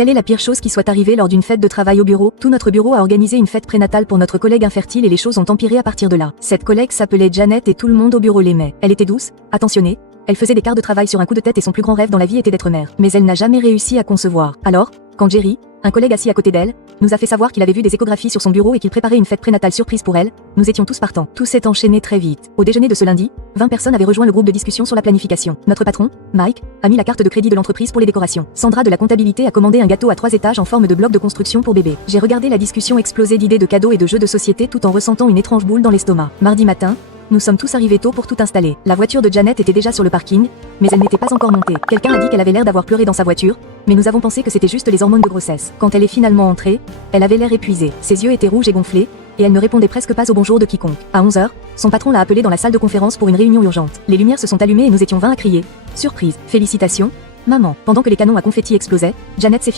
Quelle est la pire chose qui soit arrivée lors d'une fête de travail au bureau? Tout notre bureau a organisé une fête prénatale pour notre collègue infertile et les choses ont empiré à partir de là. Cette collègue s'appelait Janet et tout le monde au bureau l'aimait. Elle était douce, attentionnée, elle faisait des quarts de travail sur un coup de tête et son plus grand rêve dans la vie était d'être mère. Mais elle n'a jamais réussi à concevoir. Alors, quand Jerry, un collègue assis à côté d'elle, nous a fait savoir qu'il avait vu des échographies sur son bureau et qu'il préparait une fête prénatale surprise pour elle, nous étions tous partants. Tout s'est enchaîné très vite. Au déjeuner de ce lundi, 20 personnes avaient rejoint le groupe de discussion sur la planification. Notre patron, Mike, a mis la carte de crédit de l'entreprise pour les décorations. Sandra de la comptabilité a commandé un gâteau à 3 étages en forme de bloc de construction pour bébé. J'ai regardé la discussion exploser d'idées de cadeaux et de jeux de société tout en ressentant une étrange boule dans l'estomac. Mardi matin, nous sommes tous arrivés tôt pour tout installer. La voiture de Janet était déjà sur le parking, mais elle n'était pas encore montée. Quelqu'un a dit qu'elle avait l'air d'avoir pleuré dans sa voiture, mais nous avons pensé que c'était juste les hormones de grossesse. Quand elle est finalement entrée, elle avait l'air épuisée. Ses yeux étaient rouges et gonflés, et elle ne répondait presque pas au bonjour de quiconque. À 11h, son patron l'a appelée dans la salle de conférence pour une réunion urgente. Les lumières se sont allumées et nous étions 20 à crier. Surprise, félicitations, maman. Pendant que les canons à confetti explosaient, Janet s'est